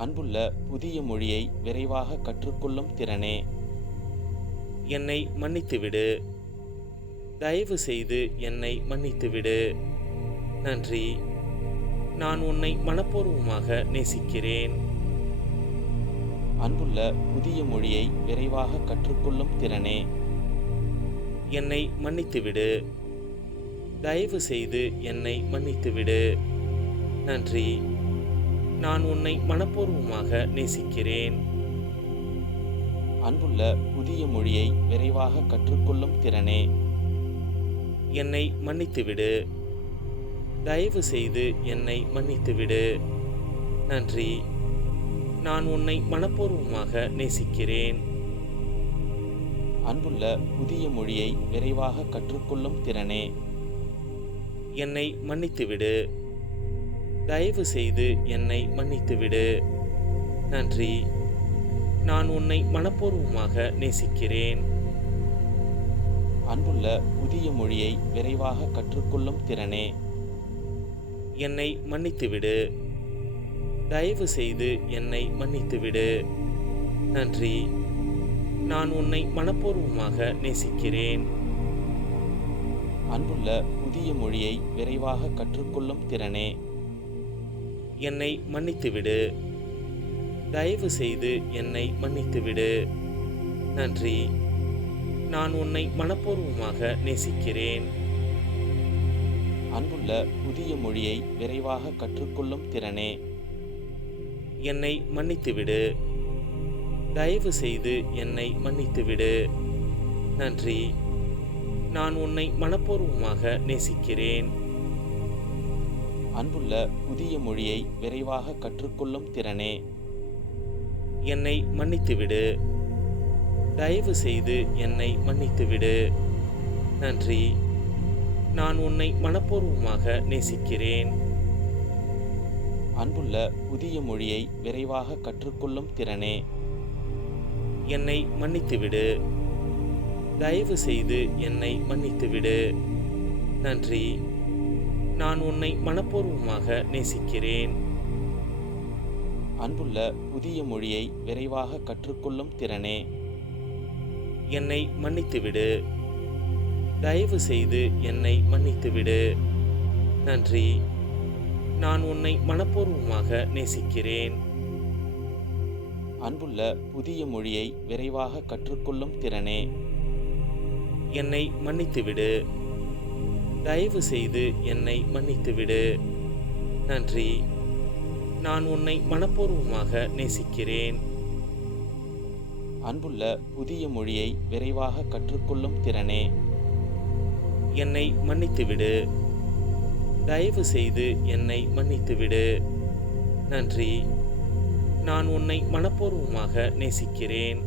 அன்புள்ள புதிய மொழியை விரைவாக கற்றுக்கொள்ளும் திறனே. என்னை மன்னித்துவிடு. தயவு செய்து என்னை மன்னித்துவிடு. நன்றி. நான் உன்னை மனப்பூர்வமாக நேசிக்கிறேன். அன்புள்ள புதிய மொழியை விரைவாக கற்றுக்கொள்ளும் திறனே. என்னை மன்னித்துவிடு. தயவு செய்து என்னை மன்னித்துவிடு. நன்றி. நான் உன்னை மனப்பூர்வமாக நேசிக்கிறேன். அன்புள்ள புதிய மொழியை விரைவாக கற்றுக்கொள்ளும் திறனே. என்னை மன்னித்துவிடு. தயவு செய்து என்னை மன்னித்துவிடு. நன்றி. நான் உன்னை மனப்பூர்வமாக நேசிக்கிறேன். அன்புள்ள புதிய மொழியை விரைவாக கற்றுக்கொள்ளும் திறனே. என்னை மன்னித்துவிடு. தயவு செய்து என்னை மன்னித்துவிடு. நன்றி. நான் உன்னை மனப்பூர்வமாக நேசிக்கிறேன். அன்புள்ள புதிய மொழியை விரைவாக கற்றுக்கொள்ளும் திறனே. என்னை மன்னித்துவிடு. தயவு செய்து என்னை மன்னித்துவிடு. நன்றி. நான் உன்னை மனப்பூர்வமாக நேசிக்கிறேன். அன்புள்ள புதிய மொழியை விரைவாக கற்றுக்கொள்ளும் திறனே. என்னை மன்னித்துவிடு. தயவு செய்து என்னை மன்னித்துவிடு. நன்றி. நான் உன்னை மனப்பூர்வமாக நேசிக்கிறேன். அன்புள்ள புதிய மொழியை விரைவாக கற்றுக்கொள்ளும் திறனே. என்னை மன்னித்துவிடு. தயவு செய்து என்னை மன்னித்துவிடு. நன்றி. நான் உன்னை மனப்பூர்வமாக நேசிக்கிறேன். அன்புள்ள புதிய மொழியை விரைவாக கற்றுக்கொள்ளும் திறனே. என்னை மன்னித்துவிடு. தயவு செய்து என்னை மன்னித்துவிடு. நன்றி. நான் உன்னை மனப்பூர்வமாக நேசிக்கிறேன். அன்புள்ள புதிய மொழியை விரைவாக கற்றுக்கொள்ளும் திறனே. என்னை மன்னித்துவிடு. தயவு செய்து என்னை மன்னித்துவிடு. நன்றி. நான் உன்னை மனப்பூர்வமாக நேசிக்கிறேன். அன்புள்ள புதிய மொழியை விரைவாக கற்றுக்கொள்ளும் திறனே. என்னை மன்னித்துவிடு. தயவு செய்து என்னை மன்னித்துவிடு. நன்றி. நான் உன்னை மனப்பூர்வமாக நேசிக்கிறேன். அன்புள்ள புதிய மொழியை விரைவாக கற்றுக்கொள்ளும் திறனே. என்னை மன்னித்துவிடு. தயவு செய்து என்னை மன்னித்துவிடு. நன்றி. நான் உன்னை மனப்பூர்வமாக நேசிக்கிறேன். அன்புள்ள புதிய மொழியை விரைவாக கற்றுக்கொள்ளும் திறனே. என்னை மன்னித்துவிடு. தயவு செய்து என்னை மன்னித்துவிடு. நன்றி. நான் உன்னை மனப்பூர்வமாக நேசிக்கிறேன்.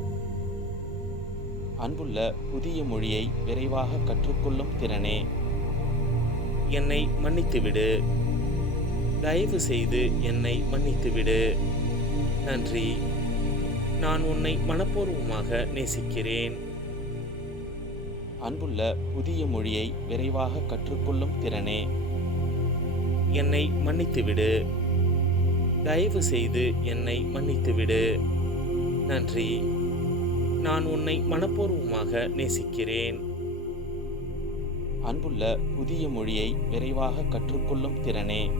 அன்புள்ள புதிய மொழியை விரைவாக கற்றுக்கொள்ளும் திறனே. என்னை மன்னித்துவிடு. தயவு செய்து என்னை மன்னித்துவிடு. நன்றி. நான் உன்னை மனப்பூர்வமாக நேசிக்கிறேன். அன்புள்ள புதிய மொழியை விரைவாக கற்றுக்கொள்ளும் திறனே. என்னை மன்னித்துவிடு. தயவு செய்து என்னை மன்னித்துவிடு. நன்றி. நான் உன்னை மனப்பூர்வமாக நேசிக்கிறேன். அன்புள்ள புதிய மொழியை விரைவாக கற்றுக்கொள்ளும் திறனே.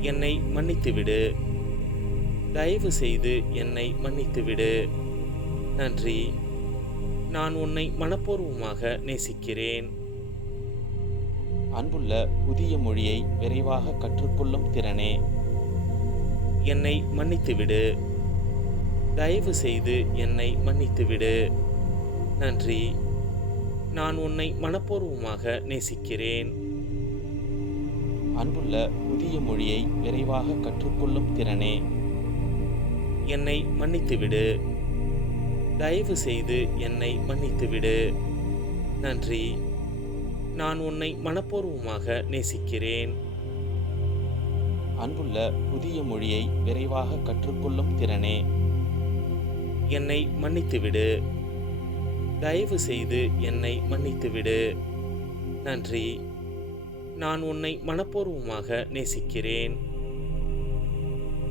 என்னை மன்னித்துவிடு. தயவு செய்து என்னை மன்னித்துவிடு. நன்றி. நான் உன்னை மனப்பூர்வமாக நேசிக்கிறேன். அன்புள்ள புதிய மொழியை விரைவாக கற்றுக்கொள்ளும் திறனே. என்னை மன்னித்துவிடு. தயவு செய்து என்னை மன்னித்துவிடு. நன்றி. நான் உன்னை மனப்பூர்வமாக நேசிக்கிறேன். அன்புள்ள புதிய மொழியை விரைவாக கற்றுக்கொள்ளும் திறனே. என்னை மன்னித்துவிடு. தயவு செய்து என்னை மன்னித்துவிடு. நன்றி. நான் உன்னை மனப்பூர்வமாக நேசிக்கிறேன். அன்புள்ள புதிய மொழியை விரைவாக கற்றுக்கொள்ளும் திறனே. என்னை மன்னித்துவிடு. தயவு செய்து என்னை மன்னித்துவிடு. நன்றி. நான் உன்னை மனப்பூர்வமாக நேசிக்கிறேன்.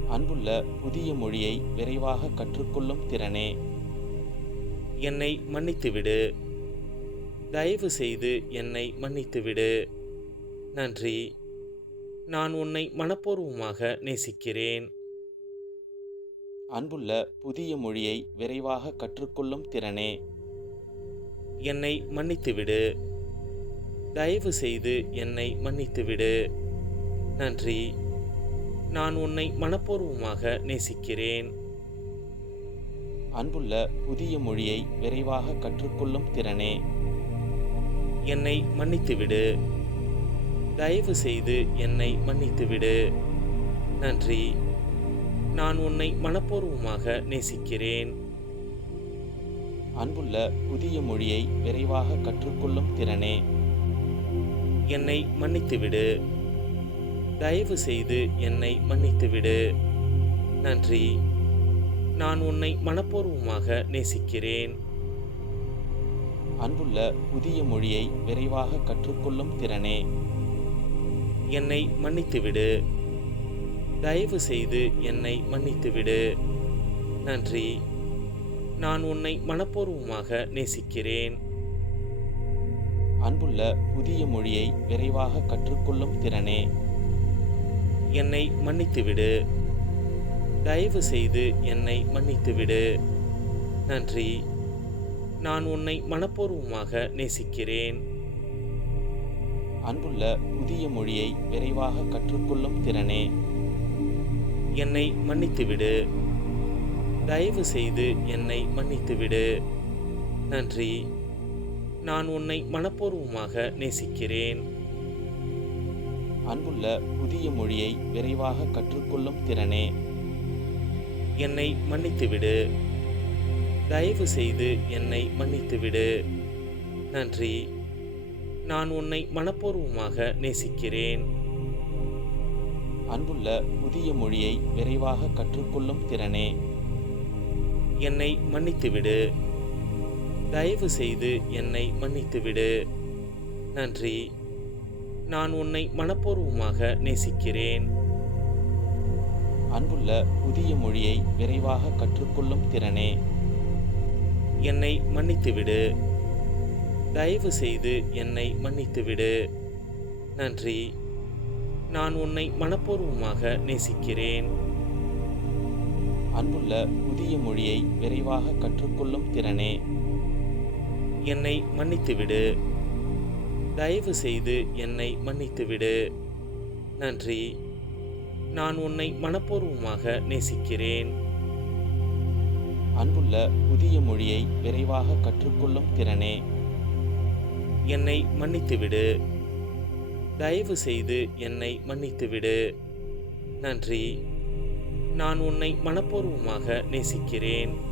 அன்புள்ள புதிய மொழியை விரைவாக கற்றுக்கொள்ளும் திறனே. என்னை மன்னித்துவிடு. தயவு செய்து என்னை மன்னித்துவிடு. நன்றி. நான் உன்னை மனப்பூர்வமாக நேசிக்கிறேன். அன்புள்ள புதிய மொழியை விரைவாக கற்றுக்கொள்ளும் திறனே. என்னை மன்னித்துவிடு. தயவு செய்து என்னை மன்னித்துவிடு. நன்றி. நான் உன்னை மனப்பூர்வமாக நேசிக்கிறேன். அன்புள்ள புதிய மொழியை விரைவாக கற்றுக்கொள்ளும் திறனே. என்னை மன்னித்துவிடு. தயவு செய்து என்னை மன்னித்துவிடு. நன்றி. நான் உன்னை மனப்பூர்வமாக நேசிக்கிறேன். அன்புள்ள புதிய மொழியை விரைவாக கற்றுக்கொள்ளும் திறனே. என்னை மன்னித்துவிடு. தயவு செய்து என்னை மன்னித்துவிடு. நன்றி. நான் உன்னை மனப்பூர்வமாக நேசிக்கிறேன். அன்புள்ள புதிய மொழியை விரைவாக கற்றுக்கொள்ளும் திறனே. என்னை மன்னித்துவிடு. தயவு செய்து என்னை மன்னித்துவிடு. நன்றி. நான் உன்னை மனப்பூர்வமாக நேசிக்கிறேன். அன்புள்ள புதிய மொழியை விரைவாக கற்றுக்கொள்ளும் திறனே. என்னை மன்னித்துவிடு. தயவு செய்து என்னை மன்னித்துவிடு. நன்றி. நான் உன்னை மனப்பூர்வமாக நேசிக்கிறேன். அன்புள்ள புதிய மொழியை விரைவாக கற்றுக்கொள்ளும் திறனே. என்னை மன்னித்துவிடு. தயவு செய்து என்னை மன்னித்துவிடு. நன்றி. நான் உன்னை மனப்பூர்வமாக நேசிக்கிறேன். அன்புள்ள புதிய மொழியை விரைவாக கற்றுக்கொள்ளும் திறனே. என்னை மன்னித்துவிடு. தயவு செய்து என்னை மன்னித்துவிடு. நன்றி. நான் உன்னை மனப்பூர்வமாக நேசிக்கிறேன். அன்புள்ள புதிய மொழியை விரைவாக கற்றுக்கொள்ளும் திறனே. என்னை மன்னித்துவிடு. தயவு செய்து என்னை மன்னித்துவிடு. நன்றி. நான் உன்னை மனப்பூர்வமாக நேசிக்கிறேன். அன்புள்ள புதிய மொழியை விரைவாக கற்றுக்கொள்ளும் திறனே. என்னை மன்னித்துவிடு. தயவு செய்து என்னை மன்னித்துவிடு. நன்றி. நான் உன்னை மனப்பூர்வமாக நேசிக்கிறேன். அன்புள்ள புதிய மொழியை விரைவாக கற்றுக்கொள்ளும் திறனே. என்னை மன்னித்துவிடு. தயவு செய்து என்னை மன்னித்துவிடு. நன்றி. நான் உன்னை மனப்பூர்வமாக நேசிக்கிறேன். அன்புள்ள புதிய மொழியை விரைவாக கற்றுக்கொள்ளும் திறனே. என்னை மன்னித்துவிடு. தயவு செய்து என்னை மன்னித்துவிடு. நன்றி. நான் உன்னை மனப்பூர்வமாக நேசிக்கிறேன். அன்புள்ள புதிய மொழியை விரைவாக கற்றுக்கொள்ளும் திறனே. அன்புள்ள புதிய மொழியை விரைவாக கற்றுக்கொள்ளும் திறனே. என்னை மன்னித்துவிடு. தயவு செய்து என்னை மன்னித்துவிடு. நன்றி. நான் உன்னை மனப்பூர்வமாக நேசிக்கிறேன்.